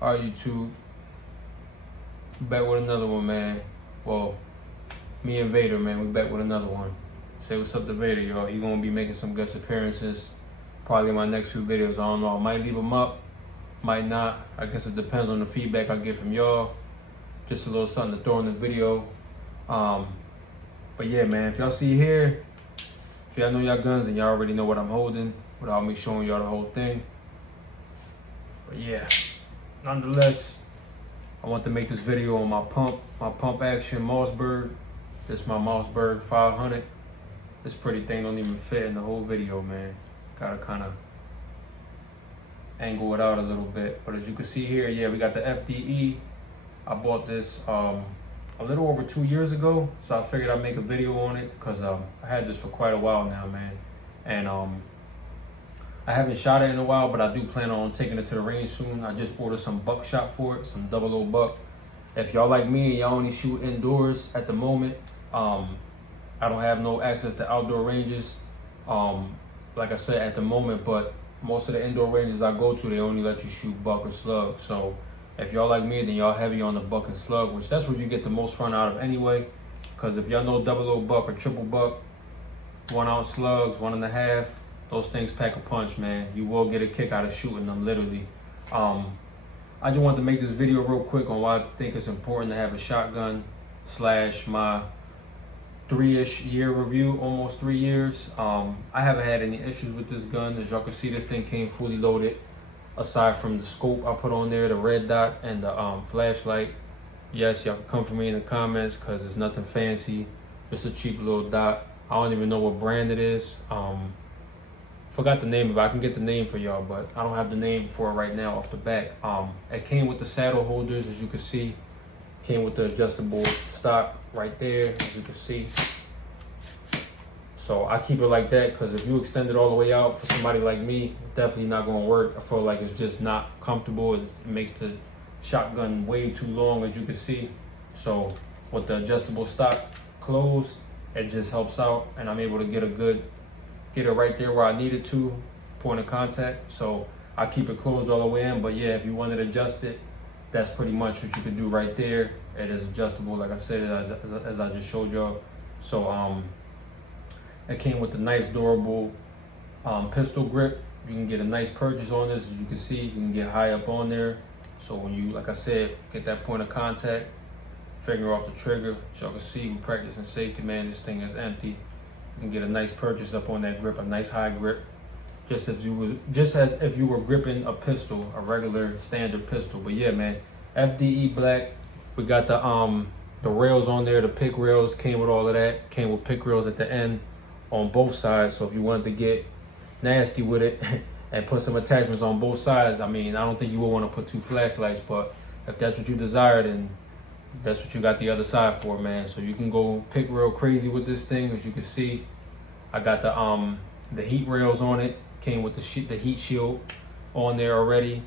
All right, YouTube, back with another one, man. Well, me and Vader, man, we back with another one. Say what's up to Vader, y'all. He gonna be making some guest appearances probably in my next few videos. I don't know, I might leave him up, might not. I guess it depends on the feedback I get from y'all. Just a little something to throw in the video. But yeah, man, if y'all see here, if y'all know y'all guns and y'all already know what I'm holding without me showing y'all the whole thing. But yeah, nonetheless, I want to make this video on my pump action Mossberg. This is my Mossberg 500. This pretty thing don't even fit in the whole video, man. Gotta kind of angle it out a little bit. But as you can see here, yeah, we got the FDE. I bought this a little over 2 years ago, so I figured I'd make a video on it because I had this for quite a while now, man. And I haven't shot it in a while, but I do plan on taking it to the range soon. I just ordered some buckshot for it, some 00 buck. If y'all like me and y'all only shoot indoors at the moment, I don't have no access to outdoor ranges, like I said, at the moment, but most of the indoor ranges I go to, they only let you shoot buck or slug. So if y'all like me, then y'all heavy on the buck and slug, which that's what you get the most fun out of anyway. Because if y'all know 00 buck or triple buck, 1 ounce slugs, 1.5, those things pack a punch, man. You will get a kick out of shooting them, literally. I just wanted to make this video real quick on why I think it's important to have a shotgun / my 3-ish year review, almost 3 years. I haven't had any issues with this gun. As y'all can see, this thing came fully loaded. Aside from the scope I put on there, the red dot and the flashlight. Yes, y'all can come for me in the comments because it's nothing fancy. Just a cheap little dot. I don't even know what brand it is. Forgot the name of it. I can get the name for y'all, but I don't have the name for it right now off the back. It came with the saddle holders, as you can see. Came with the adjustable stock right there, as you can see. So I keep it like that because if you extend it all the way out for somebody like me, it's definitely not going to work. I feel like it's just not comfortable. It makes the shotgun way too long, as you can see. So with the adjustable stock closed, it just helps out, and I'm able to get it right there where I need it to, point of contact. So I keep it closed all the way in. But yeah, if you wanted to adjust it, that's pretty much what you can do right there. It is adjustable, like I said, as I just showed y'all. So it came with a nice durable pistol grip. You can get a nice purchase on this. As you can see, you can get high up on there. So when you, like I said, get that point of contact, finger off the trigger, as y'all can see, we practicing safety, man. This thing is empty. You can get a nice purchase up on that grip, a nice high grip, just as if you were gripping a pistol, a regular standard pistol. But yeah, man, FDE black. We got the rails on there, the pick rails came with all of that. Came with pick rails at the end on both sides. So if you wanted to get nasty with it and put some attachments on both sides, I mean, I don't think you would want to put 2 flashlights, but if that's what you desire, then that's what you got the other side for, man. So you can go pick real crazy with this thing. As you can see, I got the heat rails on it. Came with the heat shield on there already.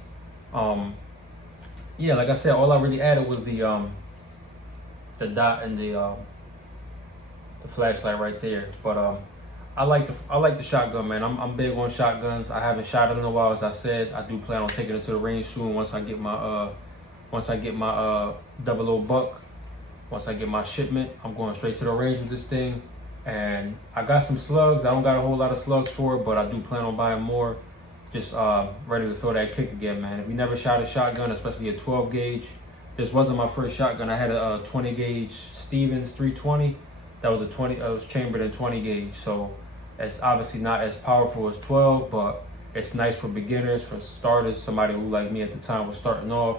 Yeah, like I said, all I really added was the dot and the flashlight right there. But I like the shotgun, man. I'm big on shotguns. I haven't shot it in a while, as I said. I do plan on taking it to the range soon once I get my 00 buck. Once I get my shipment, I'm going straight to the range with this thing. And I got some slugs. I don't got a whole lot of slugs for it, but I do plan on buying more. Just ready to throw that kick again, man. If you never shot a shotgun, especially a 12 gauge, this wasn't my first shotgun. I had a 20 gauge Stevens 320. That was it was chambered in 20 gauge. So it's obviously not as powerful as 12, but it's nice for beginners, for starters, somebody who like me at the time was starting off.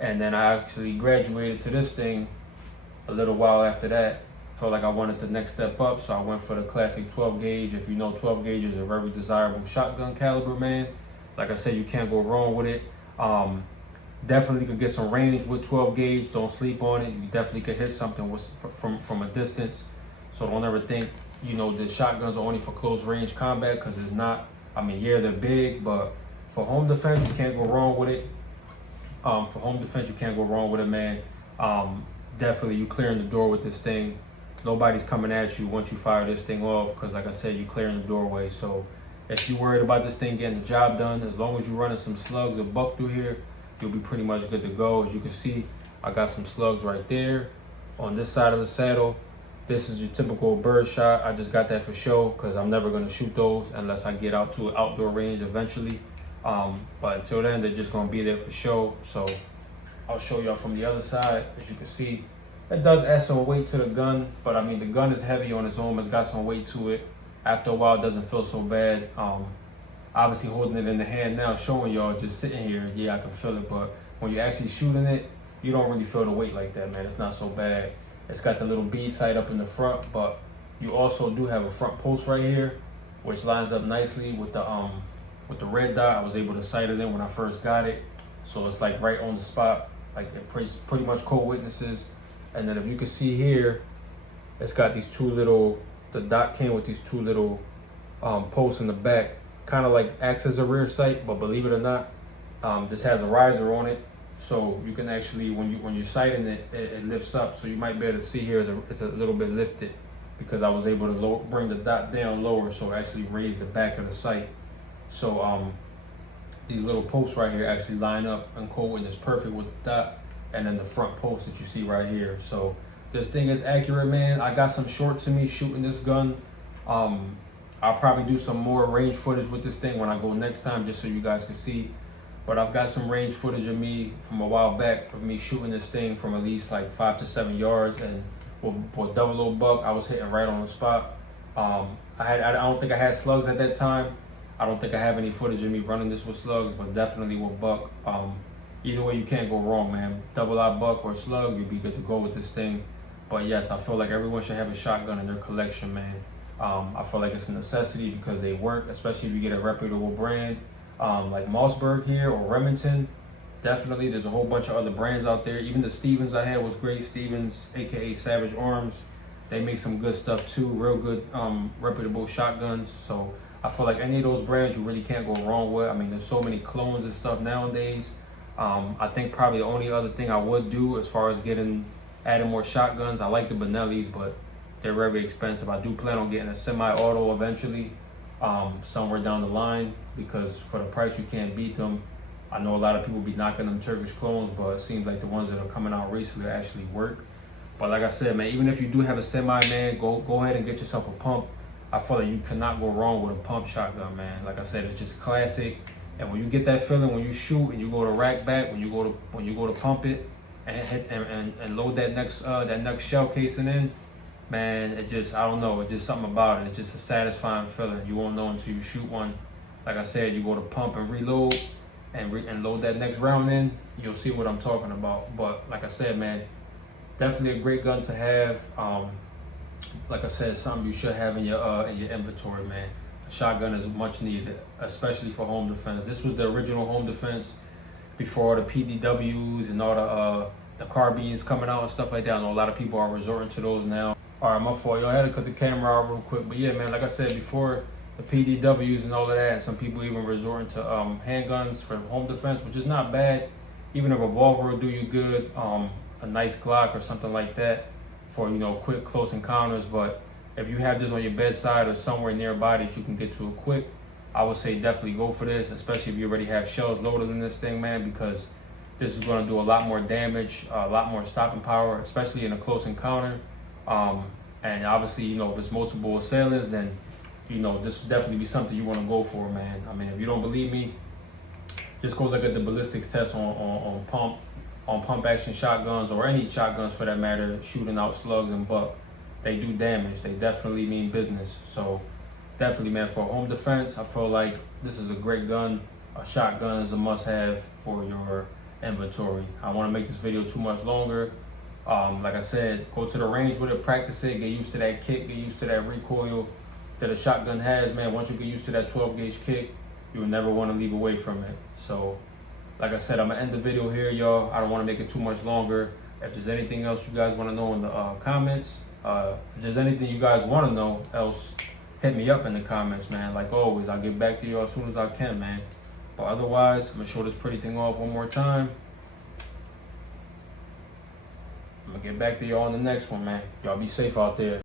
And then I actually graduated to this thing a little while after that. Felt like I wanted the next step up, so I went for the classic 12 gauge. If you know, 12 gauge is a very desirable shotgun caliber, man. Like I said, you can't go wrong with it. Definitely could get some range with 12 gauge. Don't sleep on it. You definitely could hit something from a distance. So don't ever think, you know, the shotguns are only for close range combat, because it's not. I mean, yeah, they're big, but for home defense, you can't go wrong with it. For home defense, you can't go wrong with it, man. Definitely, you clearing the door with this thing. Nobody's coming at you once you fire this thing off, because like I said, you're clearing the doorway. So if you're worried about this thing getting the job done, as long as you're running some slugs or buck through here, you'll be pretty much good to go. As you can see, I got some slugs right there on this side of the saddle. This is your typical bird shot. I just got that for show because I'm never going to shoot those unless I get out to an outdoor range eventually. But until then, they're just going to be there for show. So I'll show y'all from the other side. As you can see, it does add some weight to the gun, but I mean, the gun is heavy on its own. It's got some weight to it. After a while, it doesn't feel so bad. Obviously holding it in the hand now, showing y'all just sitting here, yeah, I can feel it. But when you're actually shooting it, you don't really feel the weight like that, man. It's not so bad. It's got the little bead sight up in the front, but you also do have a front post right here, which lines up nicely with the red dot. I was able to sight it in when I first got it, so it's like right on the spot, like it pretty much co-witnesses. And then if you can see here, it's got these two little, the dot came with these two little posts in the back, kind of like acts as a rear sight, but believe it or not, this has a riser on it. So you can actually, when you're sighting it, it lifts up. So you might be able to see here, it's a little bit lifted because I was able to bring the dot down lower, so it actually raised the back of the sight. So these little posts right here actually line up and co-witness perfect with the dot, and then the front post that you see right here. So this thing is accurate, man. I got some shorts in me shooting this gun. I'll probably do some more range footage with this thing when I go next time, just so you guys can see. But I've got some range footage of me from a while back of me shooting this thing from at least like 5 to 7 yards, and with double low buck, I was hitting right on the spot. I don't think I had slugs at that time. I don't think I have any footage of me running this with slugs, but definitely with buck. Either way, you can't go wrong, man. Double eye buck or slug, you'll be good to go with this thing. But yes, I feel like everyone should have a shotgun in their collection, man. I feel like it's a necessity because they work, especially if you get a reputable brand. Like Mossberg here or Remington. Definitely, there's a whole bunch of other brands out there. Even the Stevens I had was great. Stevens, aka Savage Arms, they make some good stuff too. Real good, reputable shotguns. So I feel like any of those brands you really can't go wrong with. I mean, there's so many clones and stuff nowadays. I think probably the only other thing I would do as far as adding more shotguns, I like the Benellis, but they're very expensive. I do plan on getting a semi-auto eventually. Somewhere down the line, because for the price you can't beat them. I know a lot of people be knocking them Turkish clones, but it seems like the ones that are coming out recently actually work. But like I said, man, even if you do have a semi, man, go ahead and get yourself a pump. I feel like you cannot go wrong with a pump shotgun, man. Like I said, it's just classic. And when you get that feeling when you shoot and you go to rack back, when you go to pump it and hit and load that next shell casing in, man, it just, I don't know, it's just something about it. It's just a satisfying feeling. You won't know until you shoot one. Like I said, you go to pump and reload and load that next round in, you'll see what I'm talking about. But like I said, man, definitely a great gun to have. Like I said, something you should have in your inventory, man. A shotgun is much needed, especially for home defense. This was the original home defense before the PDWs and all the carbines coming out and stuff like that. I know a lot of people are resorting to those now. All right, my fault. Y'all had to cut the camera out real quick. But yeah, man, like I said before, the PDWs and all of that, and some people even resorting to handguns for home defense, which is not bad. Even a revolver will do you good. A nice Glock or something like that for, you know, quick close encounters. But if you have this on your bedside or somewhere nearby that you can get to it quick, I would say definitely go for this, especially if you already have shells loaded in this thing, man, because this is going to do a lot more damage, a lot more stopping power, especially in a close encounter. And obviously, you know, if it's multiple assailants, then, you know, this would definitely be something you want to go for, man. I mean, if you don't believe me, just go look at the ballistics test on pump action shotguns, or any shotguns for that matter, shooting out slugs and buck. They do damage. They definitely mean business. So definitely, man, for home defense, I feel like this is a great gun. A shotgun is a must-have for your inventory. I want to make this video too much longer. Like I said, go to the range with it, practice it, get used to that kick, get used to that recoil that a shotgun has, man. Once you get used to that 12 gauge kick, you will never want to leave away from it. So like I said, I'm gonna end the video here, y'all. I don't want to make it too much longer. If there's anything else you guys want to know in the comments, if there's anything you guys want to know else, hit me up in the comments, man. Like always, I'll get back to you as soon as I can, man. But otherwise, I'm gonna show this pretty thing off one more time. I'm gonna get back to y'all on the next one, man. Y'all be safe out there.